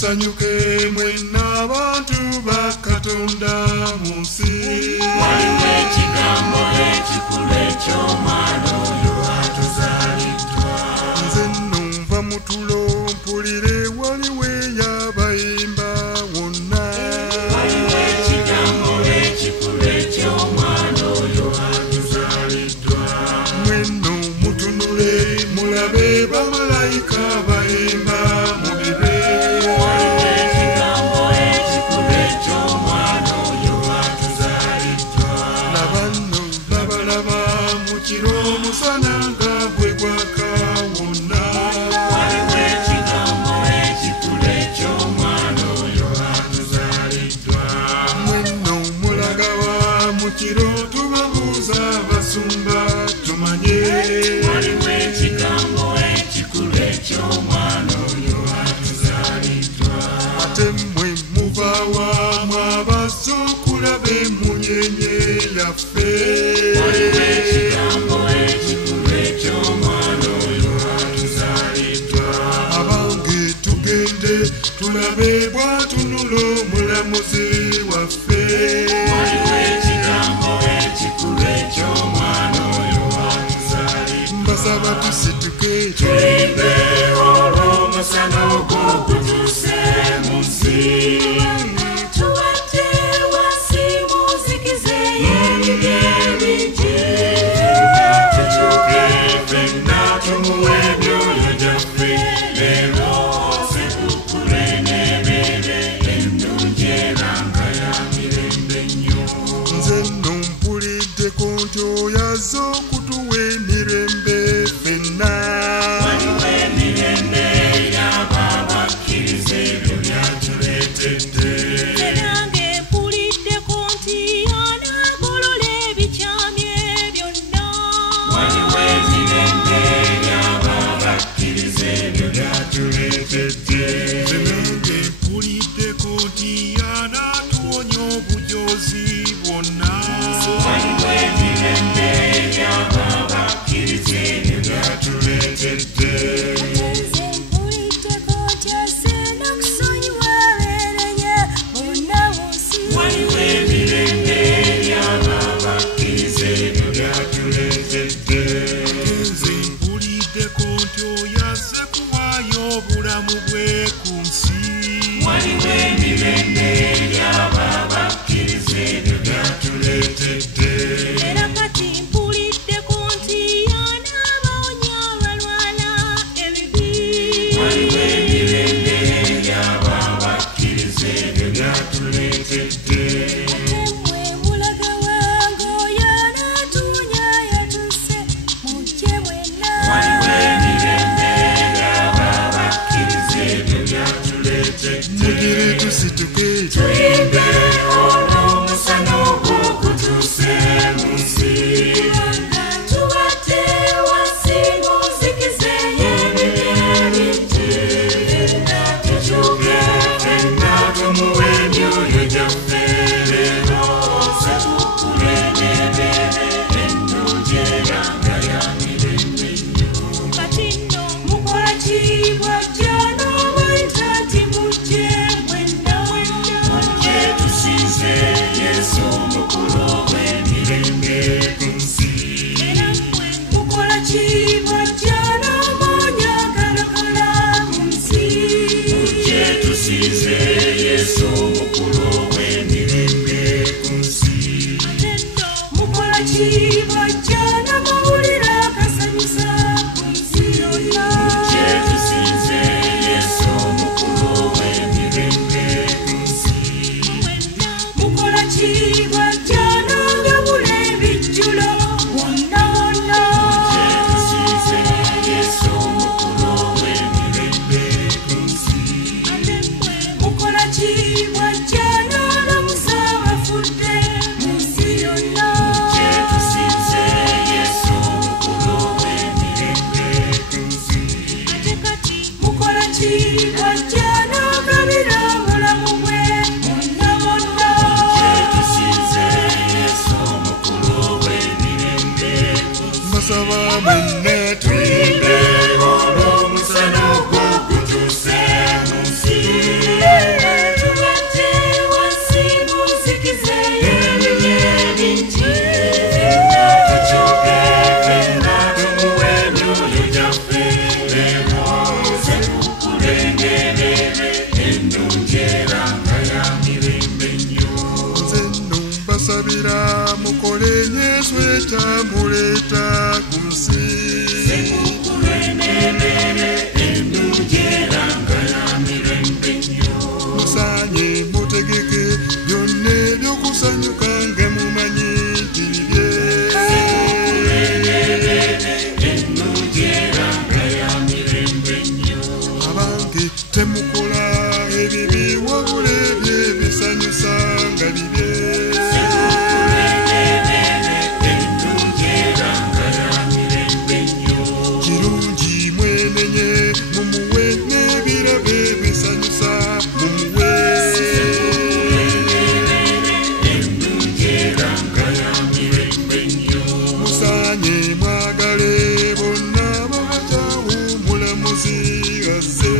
musanyuke mwenna abantu ba Katonda mu nsi. Waliwo ekigambo ekikulu eky'omwana oyo atuzaaliddwa. Nze nno nva mu tulo mpulire waliwo eyabayimba wonna. Waliwo ekigambo ekikulu eky'omwana oyo atuzaaliddwa. Mwenno mutunule mulabe bamalayika bayimba mu bibe. Waliwo ekigambo ekikulu eky'omwana oyo atuzaaliddwa. Laba nno labalaba mu kiro omusana nga bwe gwaka wonna. Waliwo ekigambo ekikulu eky'omwana oyo atuzaaliddwa. Mwenno mulagawa mu kiro tubabuuza abasumba tumanye. Waliwo ekigambo ekikulu eky'omwana oyo atuzaaliddwa. Ate mmwe muvaawa mwabazze okulaba emunyenye yaffe. Waliwo ekigambo ekikulu eky'omwana oyo atuzaaliddwa. Abange tugende tulabe bwatunula omulamuzi waffe. Waliwo ekigambo ekikulu eky'omwana oyo atuzaaliddwa. Mbasaba tusituke Tulimbe olw'omusana ogwo gutuuse mu nsi. Tubadde wansi mu nzikiza ey'ebibi ebingi. Tukyuke ffenna tumuwe emyoyo gyaffe. Leero sekukule n'ebeere ennungi era nga ya mirembe nnyo. nze nno mpuliddeko nti oyo azze okutuwa emirembe ffenna. Waliwo emirembe y'abo abakkiriza ebyo by'atuleetedde. Nange mpuliddeko nti anaagolola ebikyamye byonna. Waliwo emirembe y'abo abakkiriza ebyo by'atuleetedde. Nze nange mpuliddeko nti anaatuwonya obujoozi bwonna. Waliwo emirembe y'abo abakkiriza ebyo by'atuleetedde. Nze mpuliddeko nti azze n'okusonyiwa abeerenye bonna mu nsi. Waliwo emirembe y'abo abakkiriza ebyo by'atuleetedde. Nze mpuliddeko nti oyo azze kuwaayo obulamu bwe ku nsi. Waliwo emirembe y'abo abakkiriza ebyo by'atuleetedde. Era kati mpuliddeko nti anaabawonya abalwala ebibi. Waliwo emirembe y'abo abakkiriza ebyo by'atuleetedde. Ate mmwe mulagawa ng'oyo anaatuwonya yatuuse mujje mwenna. Waliwo emirembe y'abo abakkiriza ebyo by'atuleetedde. Mugire tusituke Tulimbe olw'omusana ogwo gutuuse mu nsi. Tubadde wansi mu nzikiza ey'ebibi ebingi. Tukyuke ffenna tumuwe emyoyo gyaffe. Leero sekukule n'ebeere ennungi era nga ya mirembe nnyo. Kati nno mukola ki bw'ajja n'abayita nti mujje mwenna. Mujje tusinze Yesu omukulu ow'emirembe ku nsi. Era mmwe mukola ki bw'ajja n'amaanyi agalokola mu nsi. Mujje tusinze Yesu omukulu ow'emirembe ku nsi. Ate nno mukola ki bw'ajja n'amawulire agasanyusa ku nsi yonna. Mujje tusinze Yesu omukulu ow'emirembe ku nsi. Mukola ki bw'ajja n'agabula ebijjulo wonna wonna. Mujje tusinze Yesu omukulu ow'emirembe ku nsi. Ate mmwe mukola ki bw'ajja n'alamusa abafudde mu nsi yonna. Mujje tusinze Yesu omukulu ow'emirembe ku nsi. Ate kati mukola ki bw'ajja n'agabira obulamu bwe wonna wonna. Mujje tusinze Yesu omukulu ow'emirembe ku nsi. mbasaba mwenna Tulimbe olw'omusana ogwo gutuuse mu nsi. temukola ebibi wabula ebyo ebisanyusa nga bibye. Kirungi mwenenye mumuwe n'ebirabo ebisanyusa mumuwe. Musanye mwagale bonna babatawo mulamuzi azze.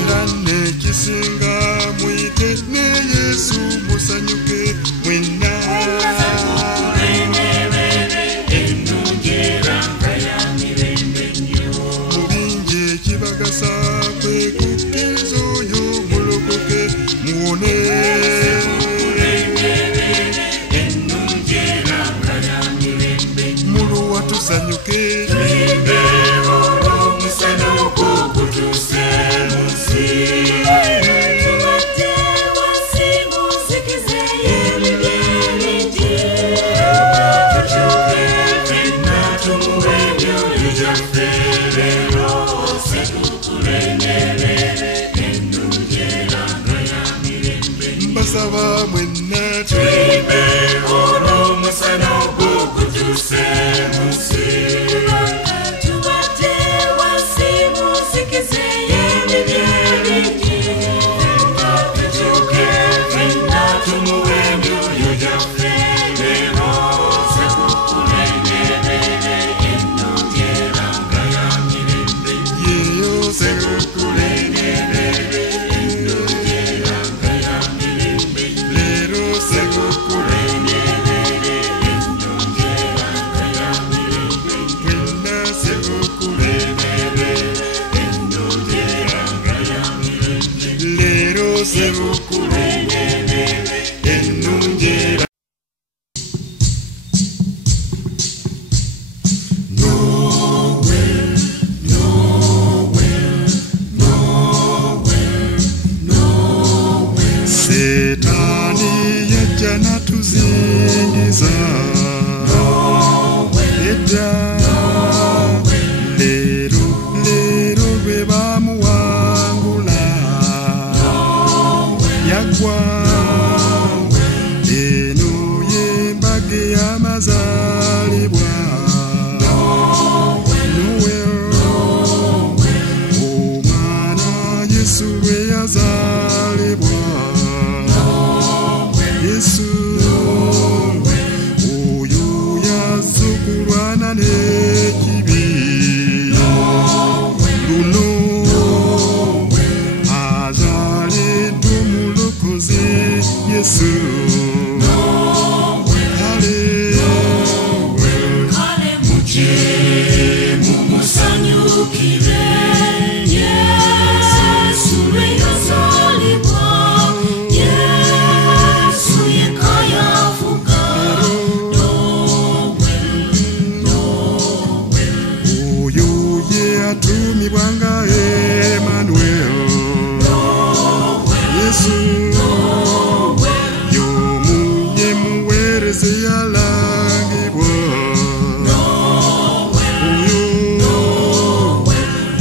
Era nekisinga muyite ne Yesu musanyuke mwenna. Mubingi ekibagasa kwe kukkiriza oyo mulokoke muwone. Muluwa tusanyuke omusana ogw'okutuse mu nsi. Tubadde wansi muzikize y'ebibi ebingi. Tukyuke ffenna tumuwe emyoyo gyaffe leero se tukulemere ennungi era nga ya mirembe. mbasaba mwenna Tuyimbe olw'omusana ogw'okutuse mu nsi. Tubadde wansi muzikize y'ebibi ebingi. Tukyuke ffenna tumuwe emyoyo gyaffe leero se tukulemere ennungi era nga ya mirembe. yeyo Se tukulemere ennungi era nga ya mirembe. leero Se tukulemere ennungi era nga ya mirembe. mwenna Se tukulemere ennungi era nga ya mirembe. leero Se tukulemere ennungi era. Setaani yajja natuzingiza edda leero lwe bamuwangula yagwa. Eno y'embaga ey'amazaalibwa Noel. Omwana Yesu lwe yazaalibwa. Yesu oyo yazzukulwana n'ekibi. Luno azaaliddwa omulokozi Yesu. Kale muje mumusanyukire Yesu lwe yazaalibwa. Yesu yekka yafuga. Oyo ye atuumibwa nga Emmanuel. Yesu y'omu ye muweereza eyalangibwa. Oyo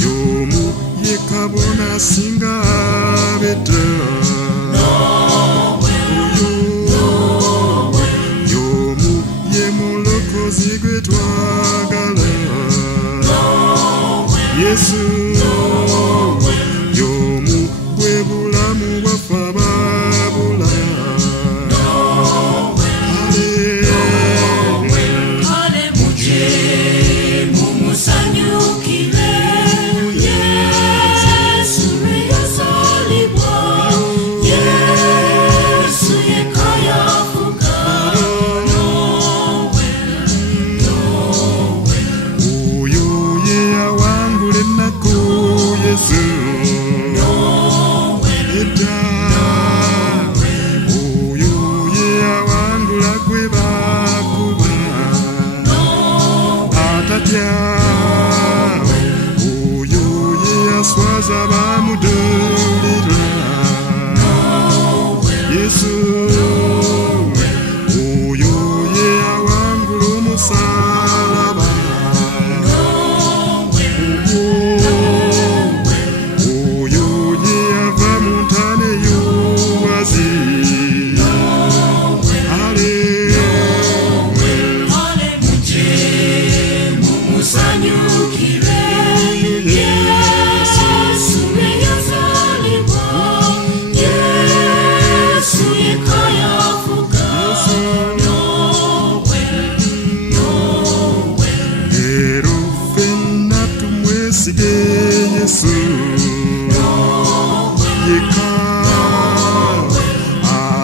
y'omu ye kabona asinga ab'edda. Oyo y'omu ye mulokozi gwe twagala. Yesu y'omu bwe bulamu bwaffe abaabula. Kale muje mumusanyukire Yesu lwe yazaalibwa. Yesu yekka yafuga. Oyo ye yawangula ennaku yesu yekka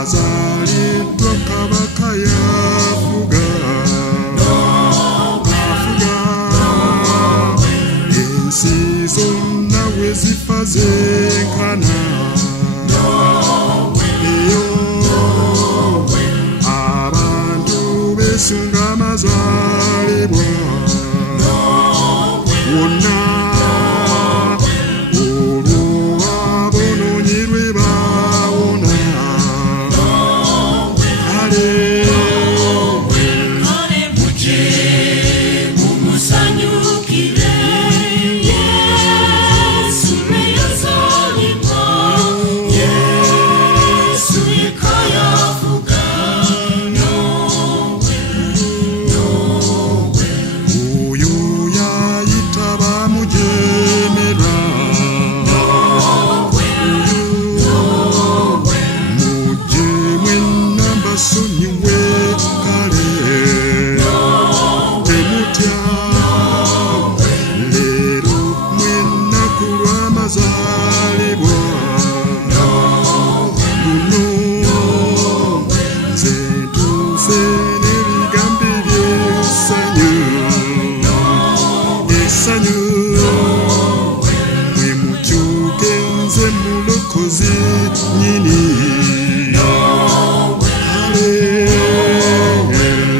azaliddwa kabaka yafuga ensi zonna we zifa zenkana eyo abantu besunga amazaalibwa wonna olwo abonoonyi lwe baawona kale mujje mumusanyukire Yesu lwe yazaalibwa Yesu yekka yafuga oyo yayita bamujeemera mujje mwenna mbasonyiwe kale temutya leero mwenna ku lw'amazaalibwa luno nze ntuuse n'ebigambo by'essanyu essanyu mwe mukyuke nze mulokozi nnyini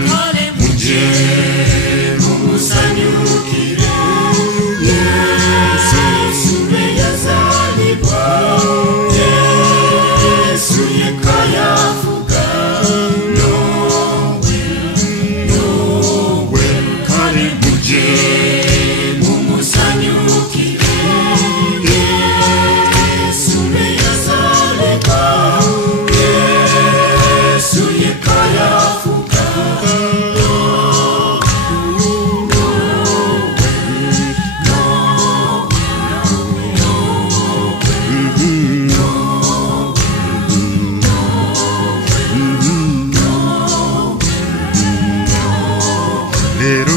kale mujje mumusanyukire yesu Yesu lwe yazaalibwa Yesu yekka yafuga kale mujje mumusanyukire Yesu lwe yazaalibwa Yesu yekka yafuga leero